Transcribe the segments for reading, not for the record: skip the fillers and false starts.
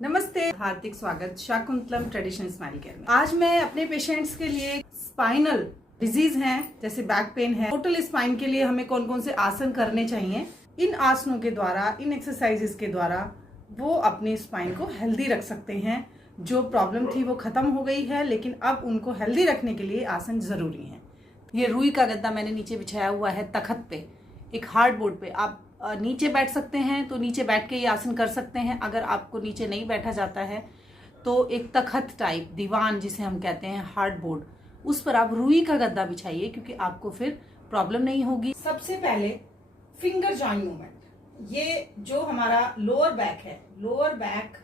नमस्ते, हार्दिक स्वागत Shakuntalam traditional smile care में। आज मैं अपने पेशेंट्स के लिए स्पाइनल डिजीज हैं जैसे बैक पेन है, टोटल स्पाइन के लिए हमें कौन कौन से आसन करने चाहिए, इन आसनों के द्वारा, इन एक्सरसाइजेस के द्वारा वो अपनी स्पाइन को हेल्दी रख सकते हैं। जो प्रॉब्लम थी वो खत्म हो गई है, लेकिन अब उनको हेल्दी रखने के लिए आसन जरूरी है। ये रुई का गद्दा मैंने नीचे बिछाया हुआ है तखत पे, एक हार्ड बोर्ड पे। आप नीचे बैठ सकते हैं तो नीचे बैठ के ये आसन कर सकते हैं। अगर आपको नीचे नहीं बैठा जाता है तो एक तखत टाइप दीवान जिसे हम कहते हैं, हार्ड बोर्ड, उस पर आप रुई का गद्दा बिछाइए, क्योंकि आपको फिर प्रॉब्लम नहीं होगी। सबसे पहले फिंगर जॉइंट मूवमेंट। ये जो हमारा लोअर बैक है, लोअर बैक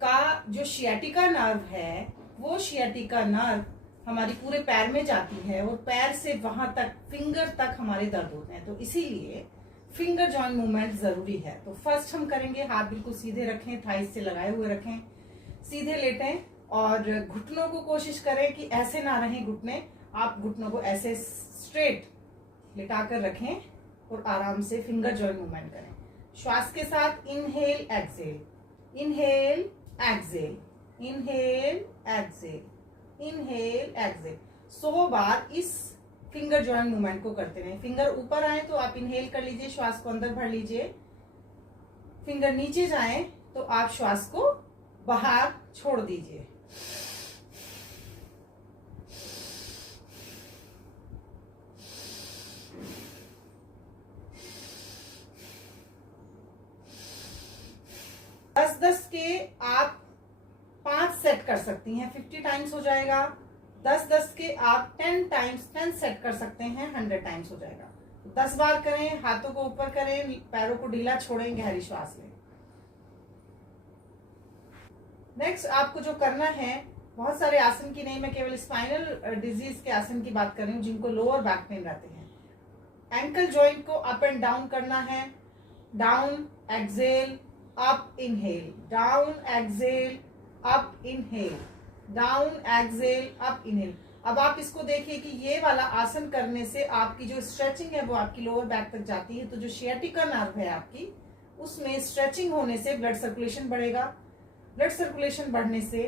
का जो शियाटिका नर्व है, वो शियाटिका नर्व हमारी पूरे पैर में जाती है और पैर से वहां तक, फिंगर तक हमारे दर्द होते हैं। तो इसीलिए फिंगर जॉइंट मूवमेंट जरूरी है। तो फर्स्ट हम करेंगे, हाथ बिल्कुल सीधे रखें, थाइस से लगाए हुए रखें, सीधे लेटें और घुटनों को कोशिश करें कि ऐसे ना रहें घुटने। आप घुटनों को ऐसे स्ट्रेट लिटाकर रखें और आराम से फिंगर जॉइंट मूवमेंट करें। श्वास के साथ inhale exhale, inhale exhale, inhale exhale, inhale exhale. 100 बार इस फिंगर जॉइंट मूवमेंट को करते रहें। फिंगर ऊपर आए तो आप इनहेल कर लीजिए, श्वास को अंदर भर लीजिए। फिंगर नीचे जाएं तो आप श्वास को बाहर छोड़ दीजिए। दस 10 के आप 5 सेट कर सकती हैं, 50 टाइम्स हो जाएगा। 10 के आप 10 सेट कर सकते हैं, 100 टाइम्स हो जाएगा। 10 बार करें, हाथों को ऊपर करें, पैरों को ढीला छोड़ें, गहरी श्वास लें। नेक्स्ट आपको जो करना है, बहुत सारे आसन की नहीं, मैं केवल स्पाइनल डिजीज के आसन की बात कर रही हूँ जिनको लोअर बैक पेन रहते हैं। एंकल जॉइंट को अप एंड डाउन करना है। Down exhale, up inhale, down exhale, up inhale, down exhale, up inhale. अब आप इसको देखिए कि ये वाला आसन करने से आपकी जो स्ट्रेचिंग है वो आपकी लोअर बैक तक जाती है। तो जो शियाटिका नर्व है आपकी, उसमें स्ट्रेचिंग होने से ब्लड सर्कुलेशन बढ़ेगा। ब्लड सर्कुलेशन बढ़ने से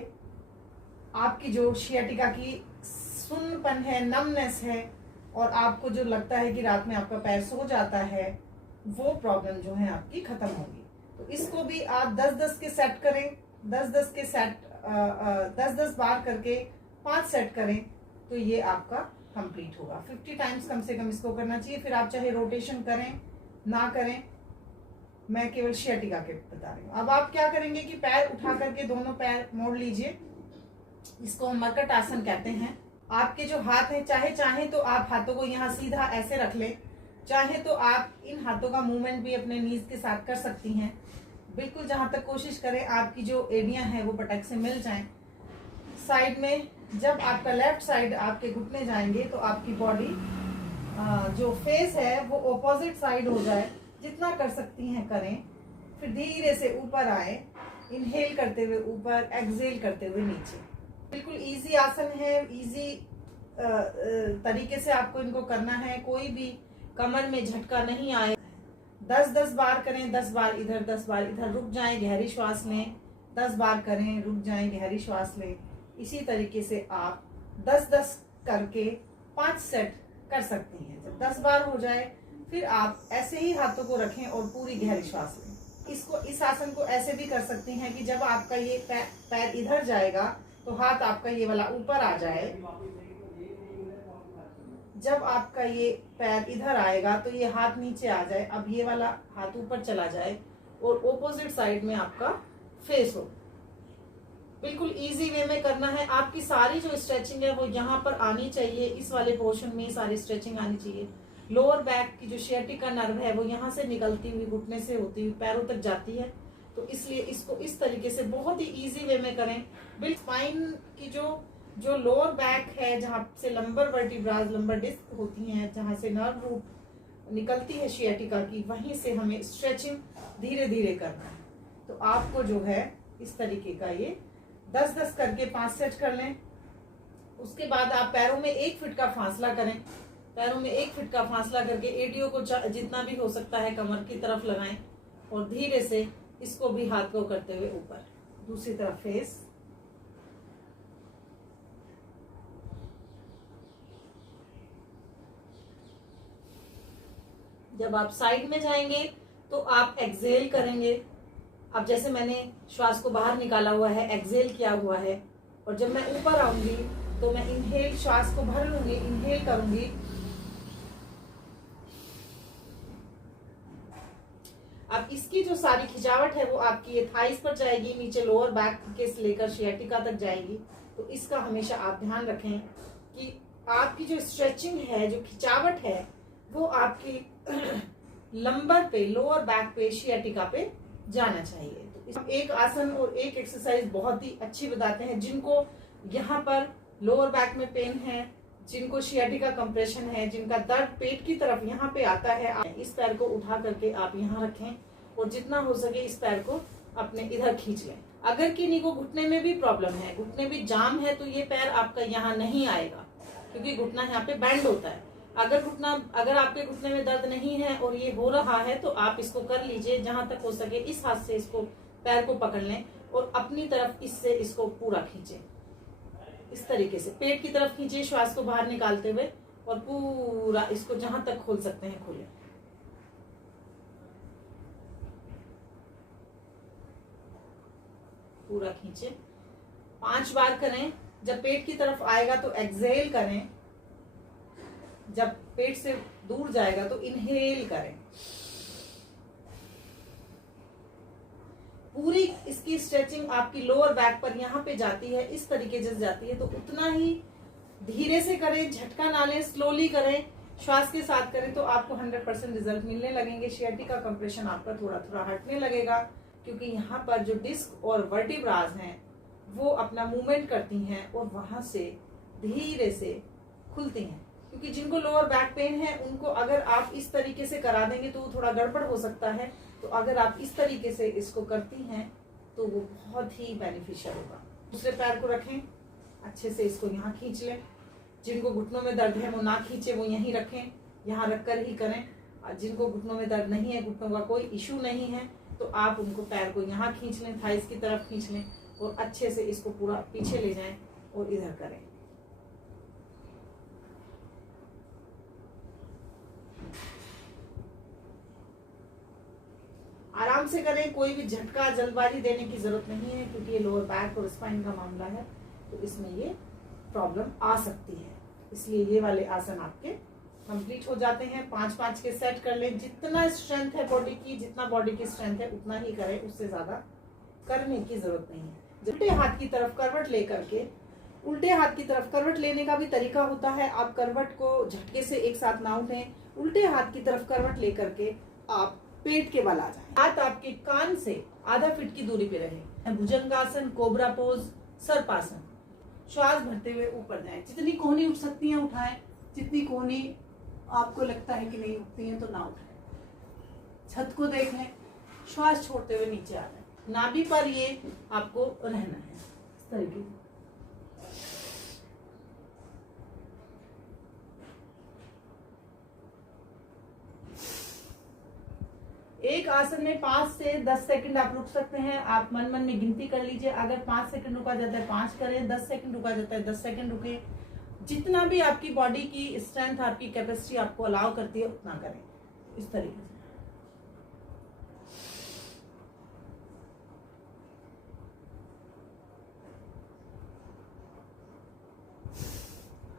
आपकी जो शियाटिका की सुन्नपन है, नमनेस है, और आपको जो लगता है कि रात में आपका पैर सो जाता है, वो प्रॉब्लम जो है आपकी खत्म होगी। तो इसको भी आप 10-10 के सेट करें। 10-10 के सेट 10-10 बार करके 5 सेट करें तो ये आपका कंप्लीट होगा। 50 टाइम्स कम से कम इसको करना चाहिए। फिर आप चाहे रोटेशन करें ना करें, मैं केवल शियाटिका के बता रही हूँ। अब आप क्या करेंगे कि पैर उठा करके दोनों पैर मोड़ लीजिए। इसको हम मरकट आसन कहते हैं। आपके जो हाथ है, चाहे तो आप हाथों को यहाँ सीधा ऐसे रख लें, चाहे तो आप इन हाथों का मूवमेंट भी अपने नीज के साथ कर सकती हैं। बिल्कुल जहां तक कोशिश करें आपकी जो एड़ियां हैं वो पटक से मिल जाएं। साइड में जब आपका लेफ्ट साइड आपके घुटने जाएंगे तो आपकी बॉडी जो फेस है वो ऑपोजिट साइड हो जाए। जितना कर सकती हैं करें। फिर धीरे से ऊपर आए, इनहेल करते हुए ऊपर, एक्सहेल करते हुए नीचे। बिल्कुल इजी आसन है, इजी तरीके से आपको इनको करना है। कोई भी कमर में झटका नहीं आए। 10-10 बार करें, 10 बार इधर, 10 बार इधर, रुक जाएं, गहरी श्वास लें। 10 बार करें, रुक जाएं, गहरी श्वास लें। इसी तरीके से आप 10-10 करके 5 सेट कर सकती हैं। जब 10 बार हो जाए फिर आप ऐसे ही हाथों को रखें और पूरी गहरी श्वास लें। इस आसन को ऐसे भी कर सकती हैं कि जब आपका ये पैर इधर जाएगा तो हाथ आपका ये वाला ऊपर आ जाए। जब आपका ये पैर इधर आएगा तो ये हाथ नीचे आ जाए। अब ये वाला हाथ ऊपर चला जाए और ऑपोजिट साइड में आपका फेस हो। बिल्कुल इजी वे में करना है। आपकी सारी जो स्ट्रेचिंग है वो यहाँ पर आनी चाहिए। इस वाले पोर्शन में सारी स्ट्रेचिंग आनी चाहिए। लोअर बैक की जो शियाटिका नर्व है वो यहाँ से निकलती हुई, घुटने से होती हुई पैरों तक जाती है। तो इसलिए इसको इस तरीके से बहुत ही इजी वे में करें। बिल्कुल स्पाइन की जो लोअर बैक है, जहाँ से लंबर वर्टिब्राज, लंबर डिस्क होती हैं, जहाँ से नर्व रूट निकलती है शियाटिका की, वहीं से हमें स्ट्रेचिंग धीरे धीरे करना है। तो आपको जो है इस तरीके का ये 10-10 करके 5 सेट कर लें। उसके बाद आप पैरों में 1 फीट का फासला करें। पैरों में 1 फीट का फासला करके एडियो को जितना भी हो सकता है कमर की तरफ लगाएं और धीरे से इसको भी हाथ को करते हुए ऊपर। दूसरी तरफ फेस। जब आप साइड में जाएंगे तो आप एक्सेल करेंगे। अब जैसे मैंने श्वास को बाहर निकाला हुआ है, एक्सेल किया हुआ है, और जब मैं ऊपर आऊंगी तो मैं इनहेल, श्वास को भर लूंगी, इनहेल करूंगी। अब इसकी जो सारी खिंचावट है वो आपकी ये थाइस पर जाएगी, नीचे लोअर बैक के से लेकर सियाटिका तक जाएगी। तो इसका हमेशा आप ध्यान रखें कि आपकी जो स्ट्रेचिंग है, जो खिंचावट है, वो आपकी लंबर पे, लोअर बैक पे, सियाटिका पे जाना चाहिए। तो एक आसन और एक एक्सरसाइज बहुत ही अच्छी बताते हैं जिनको यहाँ पर लोअर बैक में पेन है, जिनको सियाटिका कंप्रेशन है, जिनका दर्द पेट की तरफ यहाँ पे आता है। इस पैर को उठा करके आप यहाँ रखें और जितना हो सके इस पैर को अपने इधर खींच लें। अगर किन्हीं को घुटने में भी प्रॉब्लम है, घुटने भी जाम है, तो ये पैर आपका यहाँ नहीं आएगा क्योंकि घुटना यहाँ पे बैंड होता है। अगर आपके घुटने में दर्द नहीं है और ये हो रहा है तो आप इसको कर लीजिए, जहां तक हो सके इस हाथ से इसको, पैर को पकड़ लें और अपनी तरफ इससे इसको पूरा खींचे। इस तरीके से पेट की तरफ खींचे, श्वास को बाहर निकालते हुए, और पूरा इसको जहां तक खोल सकते हैं खोलें। पूरा खींचे, 5 बार करें। जब पेट की तरफ आएगा तो एक्सहेल करें, जब पेट से दूर जाएगा तो इनहेल करें। पूरी इसकी स्ट्रेचिंग आपकी लोअर बैक पर यहाँ पे जाती है, इस तरीके से जाती है। तो उतना ही धीरे से करें, झटका ना लें, स्लोली करें, श्वास के साथ करें तो आपको 100% रिजल्ट मिलने लगेंगे। सियाटिका कंप्रेशन आपका थोड़ा थोड़ा हटने लगेगा क्योंकि यहाँ पर जो डिस्क और वर्टिब्रास हैं वो अपना मूवमेंट करती हैं और वहां से धीरे से खुलती हैं। क्योंकि जिनको लोअर बैक पेन है उनको अगर आप इस तरीके से करा देंगे तो थोड़ा गड़बड़ हो सकता है। तो अगर आप इस तरीके से इसको करती हैं तो वो बहुत ही बेनिफिशियल होगा। दूसरे पैर को रखें, अच्छे से इसको यहाँ खींच लें। जिनको घुटनों में दर्द है वो ना खींचे, वो यहीं रखें, यहाँ रखकर ही करें। और जिनको घुटनों में दर्द नहीं है, घुटनों का कोई इश्यू नहीं है, तो आप उनको पैर को यहाँ खींच लें, थाइस की तरफ खींच लें और अच्छे से इसको पूरा पीछे ले जाएं और इधर करें। आराम से करें, कोई भी झटका जल्दबाजी देने की जरूरत नहीं है क्योंकि ये लोअर बैक और स्पाइन का मामला है तो इसमें ये प्रॉब्लम आ सकती है। इसलिए ये वाले आसन आपके कंप्लीट हो जाते हैं। 5-5 के सेट कर लें। जितना स्ट्रेंथ है बॉडी की, जितना बॉडी की स्ट्रेंथ है उतना ही करें, उससे ज्यादा करने की जरूरत नहीं है। उल्टे हाथ की तरफ करवट लेकर के, उल्टे हाथ की तरफ करवट लेने का भी तरीका होता है। आप करवट को झटके से एक साथ ना उठें, उल्टे हाथ की तरफ करवट लेकर के आप पेट के बल आ जाए। हाथ आपके कान से आधा फीट की दूरी पे रहे। भुजंगासन, कोबरा पोज, सर्पासन। श्वास भरते हुए ऊपर जाएं। जितनी कोहनी उठ सकती हैं उठाएं, जितनी कोहनी आपको लगता है कि नहीं उठती है तो ना उठाएं। छत को देख लें, श्वास छोड़ते हुए नीचे आ जाए। नाभि पर ये आपको रहना है इस तरीके से। एक आसन में 5 से 10 सेकंड आप रुक सकते हैं। आप मन मन में गिनती कर लीजिए। अगर 5 सेकंड रुका जाता है 5 करें, 10 सेकंड रुका जाता है 10 सेकंड रुके। जितना भी आपकी बॉडी की स्ट्रेंथ, आपकी कैपेसिटी आपको अलाउ करती है उतना करें इस तरीके से।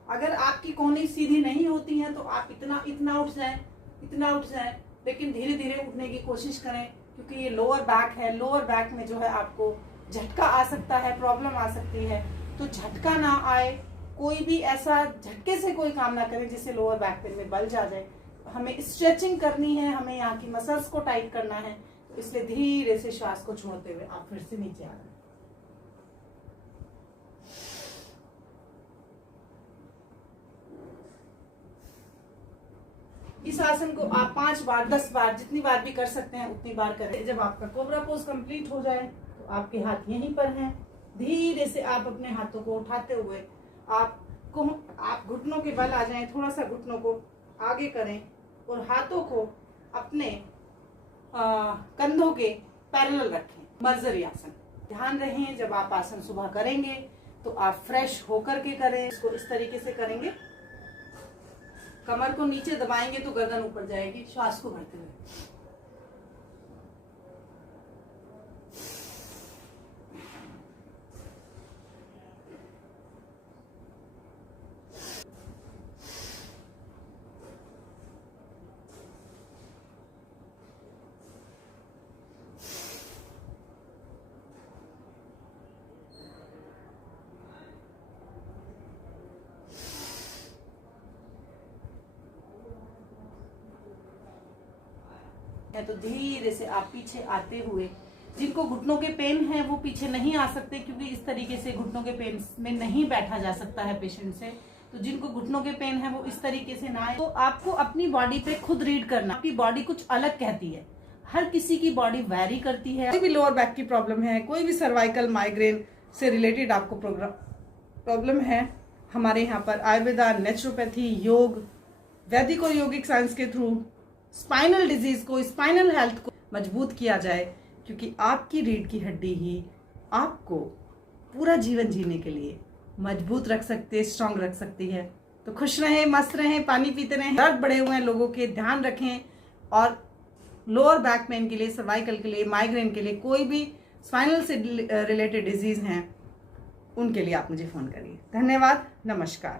अगर आपकी कोहनी सीधी नहीं होती है तो आप इतना उठ जाएं, इतना उठ जाएं, लेकिन धीरे धीरे उठने की कोशिश करें क्योंकि ये लोअर बैक है। लोअर बैक में जो है आपको झटका आ सकता है, प्रॉब्लम आ सकती है। तो झटका ना आए, कोई भी ऐसा झटके से कोई काम ना करें जिससे लोअर बैक पेन में बल जा जाए। हमें स्ट्रेचिंग करनी है, हमें यहाँ की मसल्स को टाइट करना है। तो इसलिए धीरे से श्वास को छोड़ते हुए आप फिर से नीचे आ जाए। इस आसन को आप 5 बार, 10 बार, जितनी बार भी कर सकते हैं उतनी बार करें। जब आपका कोबरा पोज कंप्लीट हो जाए तो आपके हाथ यहीं पर हैं। धीरे से आप अपने हाथों को उठाते हुए आप घुटनों के बल आ जाएं। थोड़ा सा घुटनों को आगे करें और हाथों को अपने कंधों के पैरेलल रखें। मर्जरी आसन। ध्यान रहे जब आप आसन सुबह करेंगे तो आप फ्रेश होकर के करें। इसको इस तरीके से करेंगे, कमर को नीचे दबाएंगे तो गर्दन ऊपर जाएगी। श्वास को भरते हुए है। तो धीरे से आप पीछे आते हुए, जिनको घुटनों के पेन है वो पीछे नहीं आ सकते क्योंकि इस तरीके से घुटनों के पेन में नहीं बैठा जा सकता है पेशेंट से। तो जिनको घुटनों के पेन है वो इस तरीके से ना आए। तो आपको अपनी बॉडी पे खुद रीड करना, आपकी बॉडी कुछ अलग कहती है। हर किसी की बॉडी वैरी करती है। कोई भी लोअर बैक की प्रॉब्लम है, कोई भी सर्वाइकल माइग्रेन से रिलेटेड आपको प्रॉब्लम है, हमारे यहाँ पर आयुर्वेदा, नेचुरोपैथी, योग, वैदिक और योगिक साइंस के थ्रू स्पाइनल डिजीज को, स्पाइनल हेल्थ को मजबूत किया जाए, क्योंकि आपकी रीढ़ की हड्डी ही आपको पूरा जीवन जीने के लिए मजबूत रख सकती है, स्ट्रांग रख सकती है। तो खुश रहें, मस्त रहें, पानी पीते रहें। दर्द बढ़े हुए हैं लोगों के, ध्यान रखें। और लोअर बैक पेन के लिए, सर्वाइकल के लिए, माइग्रेन के लिए, कोई भी स्पाइनल से रिलेटेड डिजीज हैं, उनके लिए आप मुझे फोन करिए। धन्यवाद, नमस्कार।